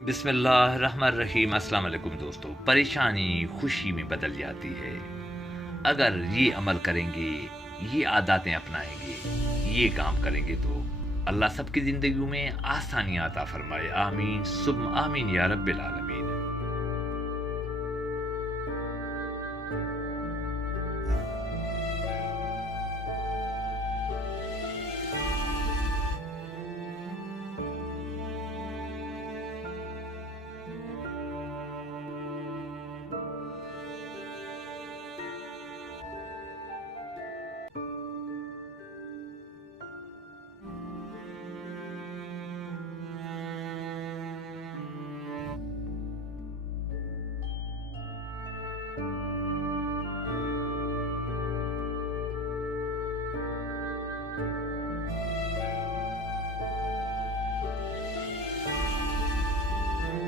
बिस्मिल्लाहिर्रहमानिर्रहीम। अस्सलाम वालेकुम दोस्तों। परेशानी खुशी में बदल जाती है अगर ये अमल करेंगे, ये आदतें अपनाएंगे, ये काम करेंगे तो अल्लाह सबकी ज़िंदगी में आसानियाँ अता फरमाए। आमीन सुम्मा आमीन या रब्बिल आलमीन।